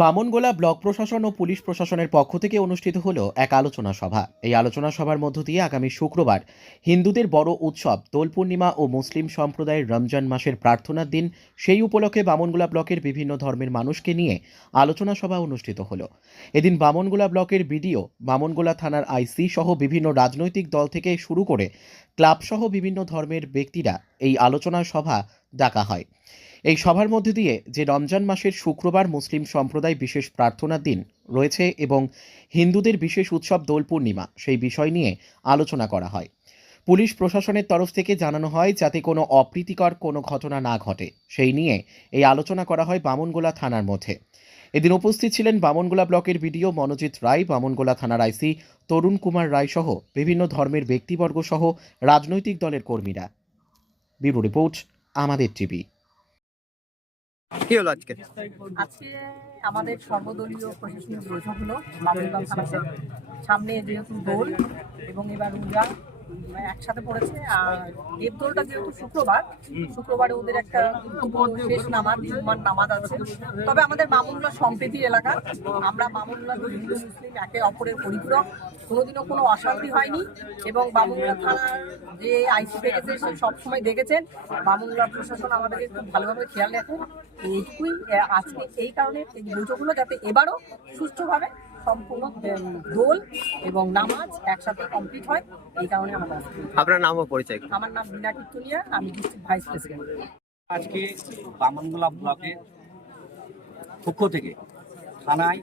Bamangola block প্রশাসন ও police প্রশাসনের পক্ষ থেকে অনুষ্ঠিত হল এক আলোচনা সভা। এই আলোচনা সভার মধ্য দিয়ে আগামী শুক্রবার হিন্দুদের বড় উৎসব, দোল পূর্ণিমা ও মুসলিম সম্প্রদায়ের রমজান মাসের প্রার্থনার দিন, সেই উপলক্ষে বামনগোলা ব্লকের বিভিন্ন ধর্মের মানুষকে নিয়ে আলোচনা সভা অনুষ্ঠিত হল। এদিন বামনগোলা ব্লকের বিডিও, বামনগোলা থানার আইসি সহ বিভিন্ন রাজনৈতিক দল থেকে শুরু করে ক্লাব সহ বিভিন্ন ধর্মের ব্যক্তিরা এই আলোচনা সভা ডাকা হয়। এই সভার মধ্যে দিয়ে যে রমজান মাসের শুক্রবার মুসলিম সম্প্রদায় বিশেষ প্রার্থনার দিন রয়েছে এবং হিন্দুদের বিশেষ উৎসব দোল পূর্ণিমা, সেই বিষয় নিয়ে আলোচনা করা হয়। পুলিশ প্রশাসনের তরফ থেকে জানানো হয়, যাতে কোনো অপ্রীতিকর কোনো ঘটনা না ঘটে। সেই নিয়ে এই আলোচনা করা হয় বামনগোলা থানার মধ্যে। এদিন উপস্থিত ছিলেন বামনগোলা ব্লকের বিডিও মনোজিৎ রায়, বামনগোলা থানার আইসি তরুণ কুমার রায় সহ বিভিন্ন ধর্মের ব্যক্তিবর্গ সহ রাজনৈতিক দলের কর্মীরা। ব্যুরো রিপোর্ট, আমাদের টিভি। আমাদের সর্বদলীয় প্রশাসনিক বৈঠক হলো সামনে যেহেতু গোল এবং এবার উজা একসাথে পড়েছে, আর দেবদোলটা যেহেতু শুক্রবার, শুক্রবারে ওদের একটা শেষ নামাজ, জুম্মার নামাজ আছে। তবে আমাদের মামুল্লা সম্প্রীতি এলাকা। আমরা মামুল্লা হিন্দু, মুসলিম, একে অপরের পরিপূরক। কোনোদিনও কোনো অশান্তি হয়নি এবং বামুল্লা থানার যে আইসি দেখেছে সে সবসময় দেখেছেন। বামুল্লা প্রশাসন আমাদেরকে খুব ভালোভাবে খেয়াল রাখেন এইটুকুই আজকে এই কারণে এই বৈঠকগুলো যাতে এবারও সুষ্ঠুভাবে সম্পূর্ণ দোল এবং নামাজ একসাথে কমপ্লিট হয়। এই কারণে আমাদের আজকে আপনার নাম ও পরিচয় আমার নাম বিনা কীর্তনিয়া আমি ডিস্ট্রিক্ট ভাইস প্রেসিডেন্ট আজকে বামনগোলা ব্লকের পক্ষ থেকে থানায়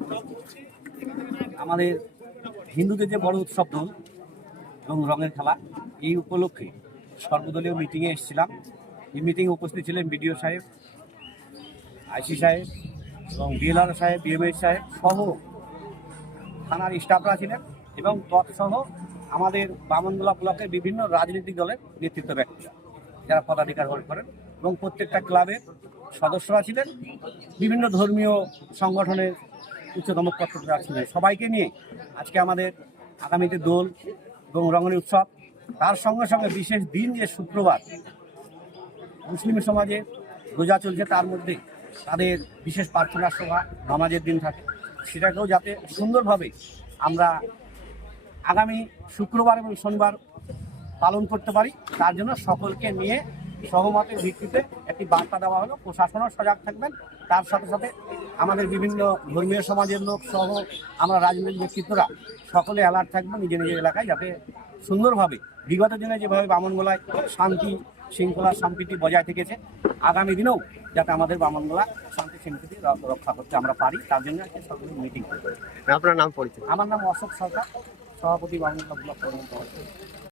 আমাদের হিন্দুদের যে বড় উৎসব দোল এবং রঙের খেলা এই উপলক্ষে সর্বদলীয় মিটিংয়ে এসেছিলাম। এই মিটিংয়ে উপস্থিত ছিলেন বিডিও সাহেব আইসি সাহেব এবং বিএলআর সাহেব বিএমএস সাহেব সহ থানার স্টাফরা ছিলেন এবং তৎসহ আমাদের বামনগোলা ব্লকের বিভিন্ন রাজনৈতিক দলের নেতৃত্ব ব্যক্তিরা যারা পদাধিকার হোল্ড করেন এবং প্রত্যেকটা ক্লাবের সদস্যরা ছিলেন। বিভিন্ন ধর্মীয় সংগঠনের উচ্চতম কর্তব্যরা ছিলেন। সবাইকে নিয়ে আজকে আমাদের আগামীতে দোল এবং রঙনী উৎসব, তার সঙ্গে সঙ্গে বিশেষ দিন যে শুক্রবার, মুসলিম সমাজে রোজা চলছে, তার মধ্যে তাদের বিশেষ প্রার্থনা সভা, নামাজের দিন থাকে। সেটাকেও যাতে সুন্দরভাবে আমরা আগামী শুক্রবার এবং শনিবার পালন করতে পারি, তার জন্য সকলকে নিয়ে সহমতের ভিত্তিতে একটি বার্তা দেওয়া হলো। প্রশাসনও সজাগ থাকবেন। তার সাথে সাথে আমাদের বিভিন্ন ধর্মীয় সমাজের লোক সহ আমরা রাজনৈতিক ব্যক্তিত্বরা সকলে অ্যালার্ট থাকব। নিজের নিজের এলাকায় যাতে সুন্দরভাবে, বিগত দিনে যেভাবে বামনগোলায় শান্তি শৃঙ্খলা শান্তিটি বজায় থেকেছে। আগামী দিনেও যাতে আমাদের বামনগোলা শান্তি শৃঙ্খলি রক্ষা করতে আমরা পারি তার জন্য আজকে সরকারি মিটিং আপনার নাম পরিচয়? আমার নাম অশোক সরকার সভাপতি বামনগোলা ব্লক